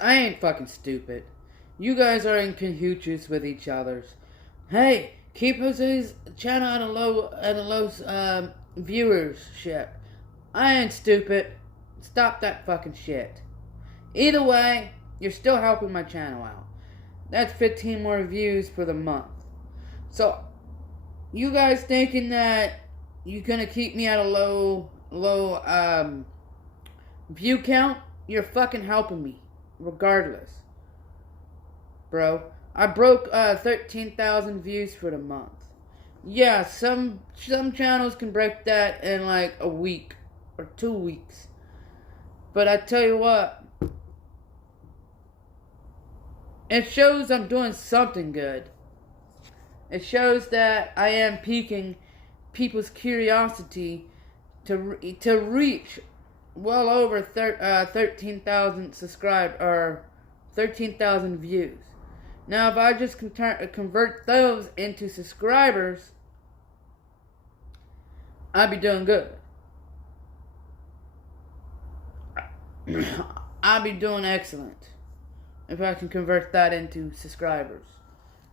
I ain't fucking stupid. You guys are in cahoots with each other's. Hey, keep Jose's channel at a low viewership. I ain't stupid. Stop that fucking shit. Either way, you're still helping my channel out. That's 15 more views for the month. So, you guys thinking that you're gonna keep me at a low view count? You're fucking helping me, regardless, bro. I broke 13,000 views for the month. Yeah, some channels can break that in like a week or 2 weeks. But I tell you what, it shows I'm doing something good. It shows that I am piquing people's curiosity to reach well over 13,000 subscribers or 13,000 views. Now, if I just convert those into subscribers, I'd be doing good. I'd be doing excellent if I can convert that into subscribers.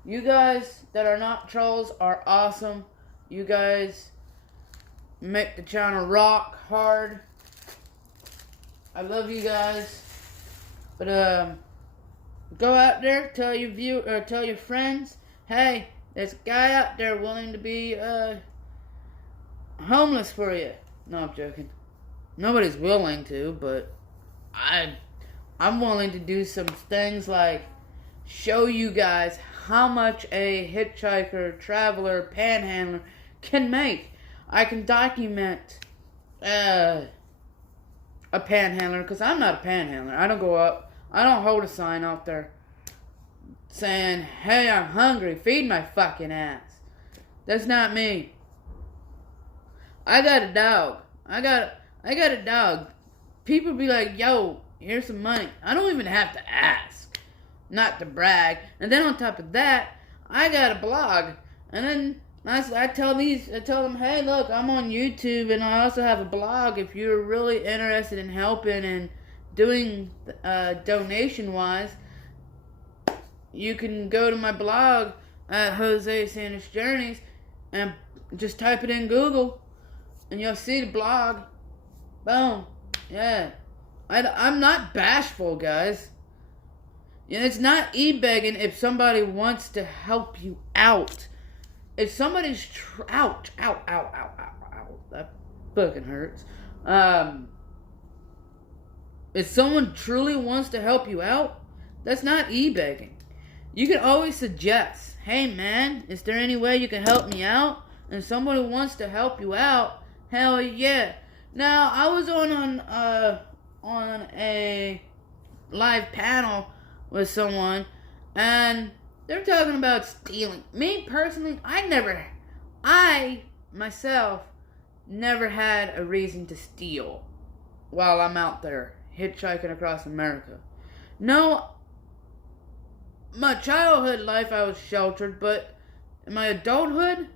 You guys that are not trolls are awesome. You guys make the channel rock hard. I love you guys. But go out there, tell your friends, hey, there's a guy out there willing to be homeless for you. No, I'm joking. Nobody's willing to, but I'm willing to do some things like show you guys how much a hitchhiker, traveler, panhandler can make. I can document a panhandler, because I'm not a panhandler. I don't go up. I don't hold a sign out there saying, hey, I'm hungry, feed my fucking ass. That's not me. I got a dog. I got a dog. People be like, yo, here's some money. I don't even have to ask. Not to brag. And then on top of that, I got a blog. And then I tell them, hey, look, I'm on YouTube and I also have a blog. If you're really interested in helping and doing donation-wise, you can go to my blog at josesandersjourneys and just type it in Google and you'll see the blog. Boom. Yeah. I'm not bashful, guys. And it's not e-begging if somebody wants to help you out. If somebody's ouch, that fucking hurts. If someone truly wants to help you out, that's not e-begging. You can always suggest, hey man, is there any way you can help me out? And somebody wants to help you out, hell yeah. Now, I was on a live panel with someone, and they're talking about stealing. Me, personally, I myself never had a reason to steal while I'm out there hitchhiking across America. No, my childhood life I was sheltered, but in my adulthood,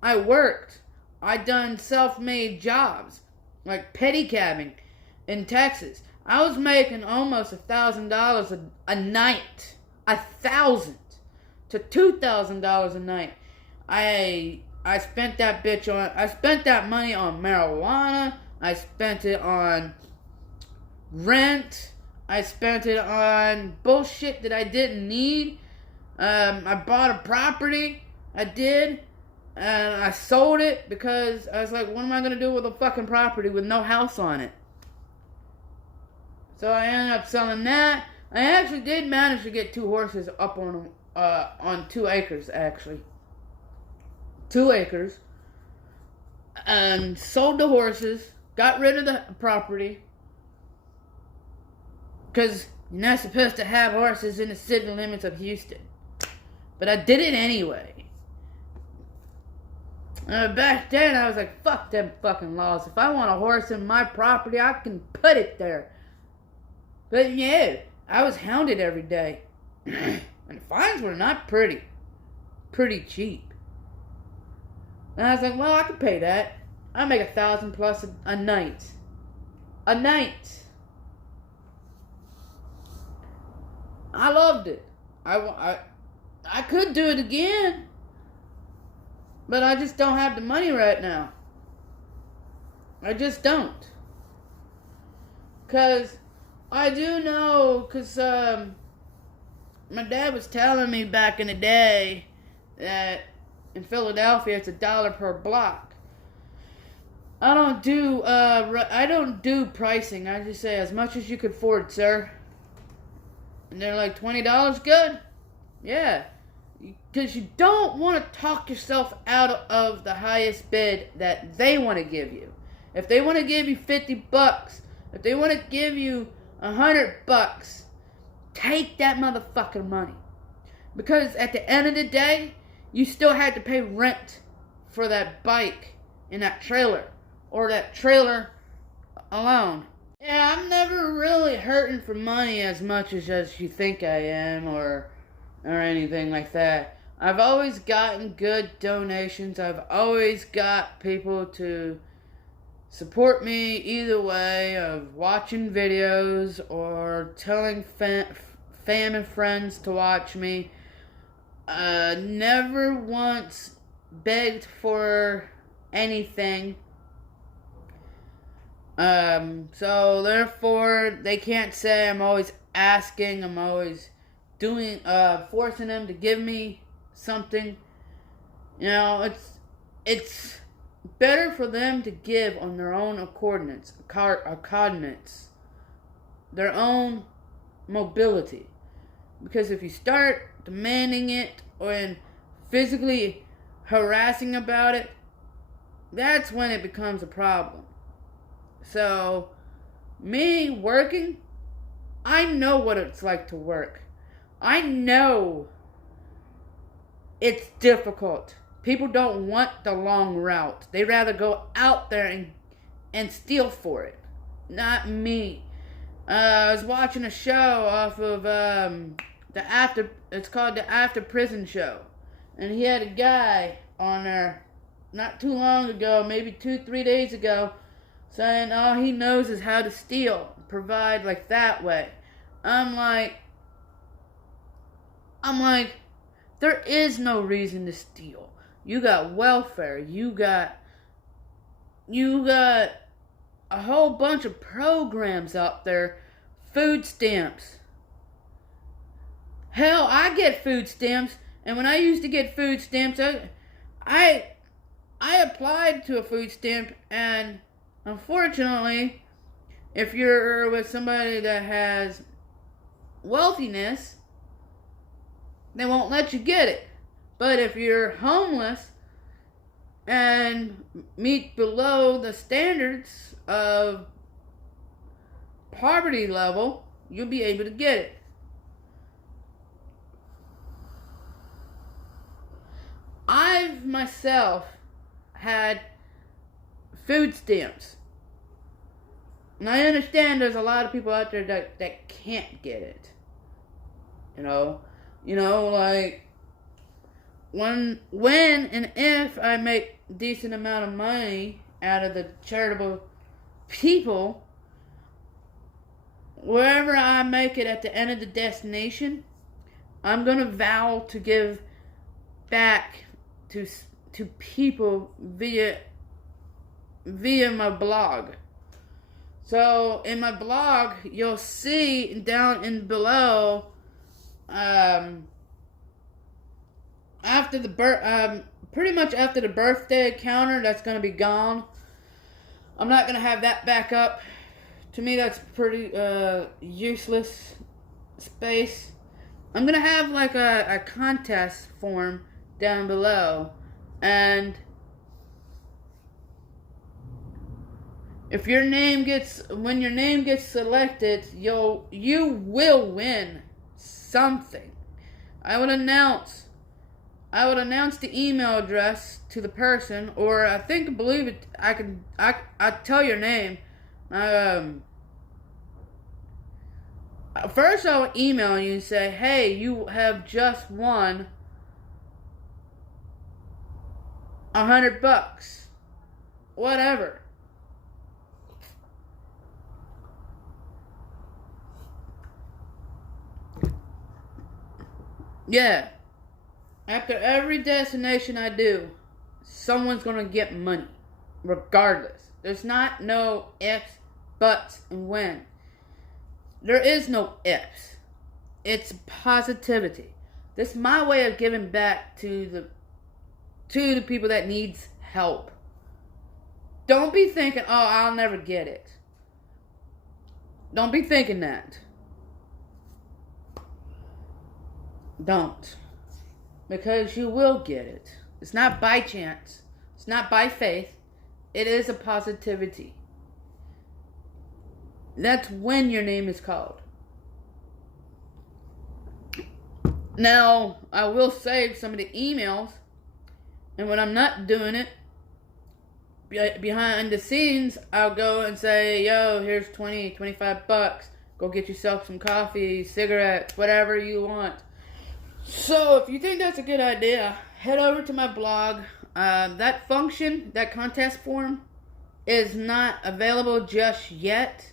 I worked. I done self-made jobs, like pedicabbing in Texas. I was making almost $1,000 a night. $1,000 to $2,000 a night. I spent that money on marijuana. I spent it on rent. I spent it on bullshit that I didn't need. I bought a property. I did. And I sold it because I was like, what am I going to do with a fucking property with no house on it? So I ended up selling that. I actually did manage to get 2 horses up on 2 acres, actually. 2 acres. And sold the horses. Got rid of the property. Because you're not supposed to have horses in the city limits of Houston. But I did it anyway. Back then, I was like, fuck them fucking laws. If I want a horse in my property, I can put it there. But yeah, I was hounded every day. And the fines were not pretty cheap. And I was like, well, I could pay that. I make $1,000+ a night. A night. I loved it. I could do it again, but I just don't have the money right now. I just don't. Because I do know, because my dad was telling me back in the day that in Philadelphia it's $1 per block. I don't do pricing. I just say as much as you could afford, sir. And they're like, $20 good? Yeah. Because you don't want to talk yourself out of the highest bid that they want to give you. If they want to give you $50, if they want to give you $100, take that motherfucking money. Because at the end of the day, you still had to pay rent for that bike and that trailer. Or that trailer alone. Yeah, I'm never really hurting for money as much as you think I am or anything like that. I've always gotten good donations. I've always got people to support me either way of watching videos or telling fam and friends to watch me. Never once begged for anything. So therefore, they can't say I'm always asking, I'm always doing, forcing them to give me something. You know, it's better for them to give on their own coordinates, their own mobility. Because if you start demanding it or physically harassing about it, that's when it becomes a problem. So, me working, I know what it's like to work. I know it's difficult. People don't want the long route. They rather go out there and steal for it. Not me. I was watching a show off of it's called the After Prison Show. And he had a guy on there not too long ago, maybe 2-3 days ago, saying all he knows is how to steal, provide like that way. I'm like, there is no reason to steal. You got welfare. You got a whole bunch of programs out there. Food stamps. Hell, I get food stamps, and when I used to get food stamps, I applied to a food stamp, and unfortunately, if you're with somebody that has wealthiness, they won't let you get it. But if you're homeless and meet below the standards of poverty level, you'll be able to get it. I've myself had food stamps. And I understand there's a lot of people out there that can't get it. You know, like when and if I make a decent amount of money out of the charitable people, wherever I make it at the end of the destination, I'm gonna vow to give back to people via my blog. So in my blog, you'll see down in below, pretty much after the birthday counter, that's gonna be gone. I'm not gonna have that back up. To me, that's pretty useless space. I'm gonna have like a contest form down below, and if your name gets selected, you will win something. I would announce the email address to the person, or I tell your name. First I'll email you and say, hey, you have just won $100. Whatever. Yeah. After every destination I do, someone's gonna get money. Regardless. There's not no ifs, buts, and when. There is no ifs. It's positivity. This is my way of giving back to the people that needs help. Don't be thinking, oh, I'll never get it. Don't be thinking that. Don't. Because you will get it. It's not by chance. It's not by faith. It is a positivity. That's when your name is called. Now, I will save some of the emails. And when I'm not doing it, behind the scenes, I'll go and say, yo, here's 20, 25 bucks. Go get yourself some coffee, cigarettes, whatever you want. So, if you think that's a good idea, head over to my blog. That function, that contest form, is not available just yet.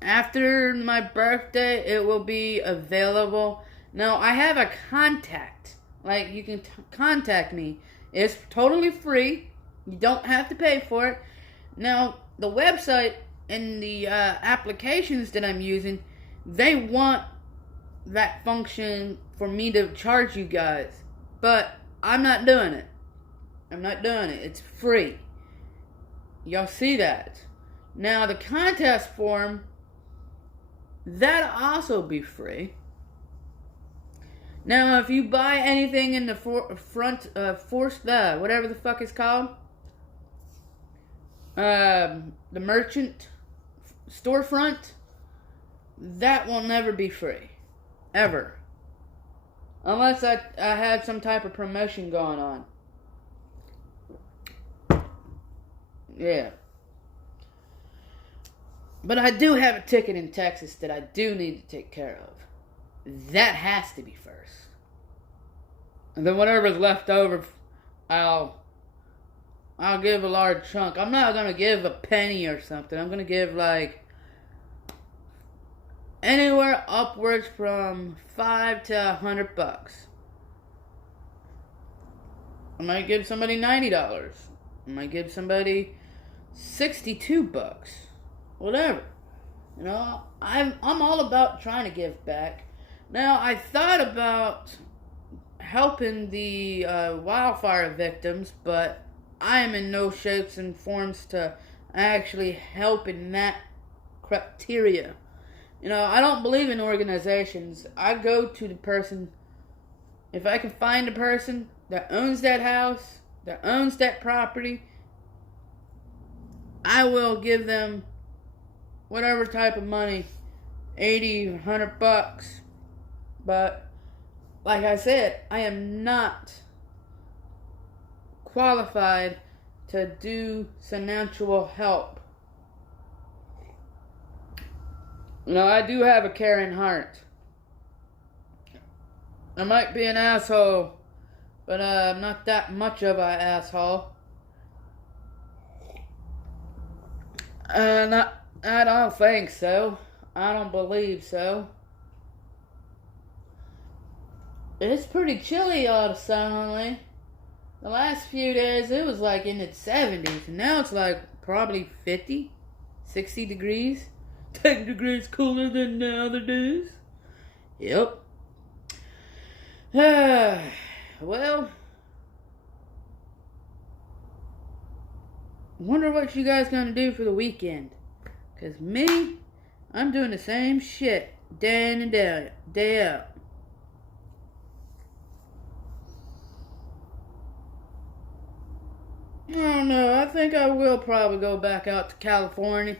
After my birthday, it will be available. Now, I have a contact. Like, you can contact me. It's totally free. You don't have to pay for it. Now, the website and the applications that I'm using, they want that function for me to charge you guys. But I'm not doing it. I'm not doing it. It's free. Y'all see that. Now, the contest form, that'll also be free. Now, if you buy anything in the whatever the fuck it's called, the merchant storefront, that will never be free. Ever. Unless I have some type of promotion going on. Yeah. But I do have a ticket in Texas that I do need to take care of. That has to be first. And then whatever's left over, I'll give a large chunk. I'm not gonna give a penny or something. I'm gonna give like anywhere upwards from $5 to $100. I might give somebody $90. I might give somebody $62. Whatever. You know, I'm all about trying to give back. Now, I thought about helping the wildfire victims, but I am in no shapes and forms to actually help in that criteria. You know, I don't believe in organizations. I go to the person. If I can find a person that owns that house, that owns that property, I will give them whatever type of money, $80, $100. But, like I said, I am not qualified to do financial help. You know, I do have a caring heart. I might be an asshole, but I'm not that much of an asshole. I don't think so. I don't believe so. It's pretty chilly all of a sudden. The last few days it was like in the 70s. And now it's like probably 50, 60 degrees. 10 degrees cooler than the other days. Yep. Well, wonder what you guys gonna do for the weekend. Cause me, I'm doing the same shit day in and day out. I don't know. I think I will probably go back out to California.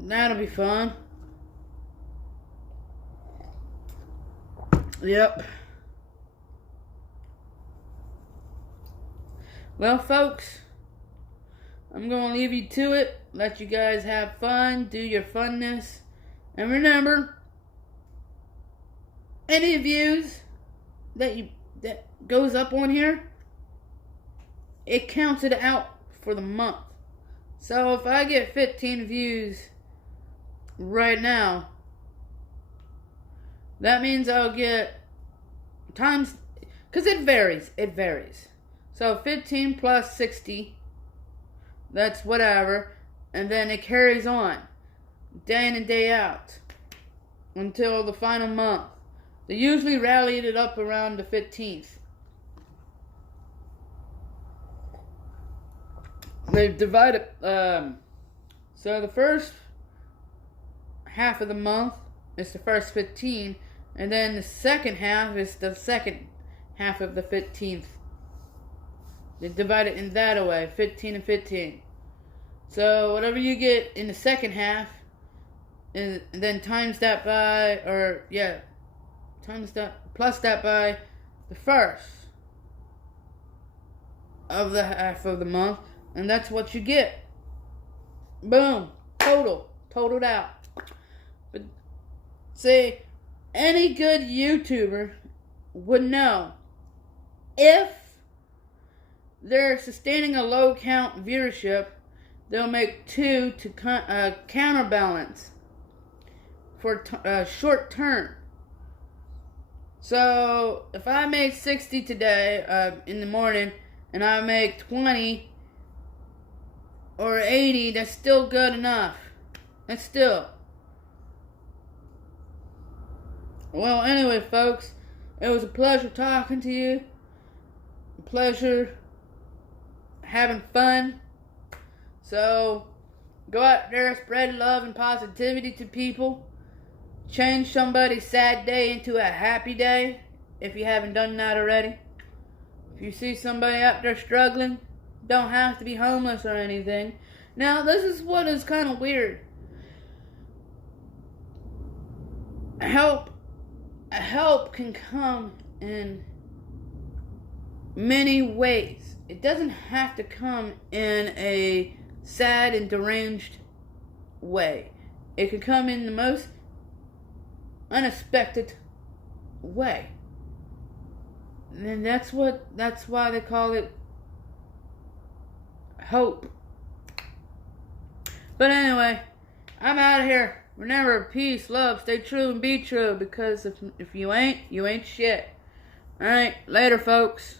That'll be fun. Yep. Well, folks, I'm going to leave you to it. Let you guys have fun. Do your funness. And remember, any views that goes up on here, it counts it out for the month. So if I get 15 views right now, that means I'll get times, because it varies. So 15 plus 60, that's whatever, and then it carries on, day in and day out, until the final month. They usually rallied it up around the 15th. They've divided, so the first half of the month is the first 15, and then the second half is the second half of the 15th. They divide it in that way, 15 and 15. So whatever you get in the second half, and then times that by, times that, plus that by the first of the half of the month, and that's what you get. Boom, totaled out. But see, any good YouTuber would know, if they're sustaining a low count viewership, they'll make 2 to counterbalance for short term. So if I make 60 today in the morning, and I make 20 or 80, that's still good enough. That's still. Well, anyway, folks, it was a pleasure talking to you. A pleasure having fun. So, go out there, spread love and positivity to people. Change somebody's sad day into a happy day, if you haven't done that already. If you see somebody out there struggling, don't have to be homeless or anything. Now, this is what is kind of weird. Help can come in many ways. It doesn't have to come in a sad and deranged way. It can come in the most unexpected way. And that's why they call it hope. But anyway, I'm out of here. Remember, peace, love, stay true and be true, because if you ain't shit. Alright, later folks.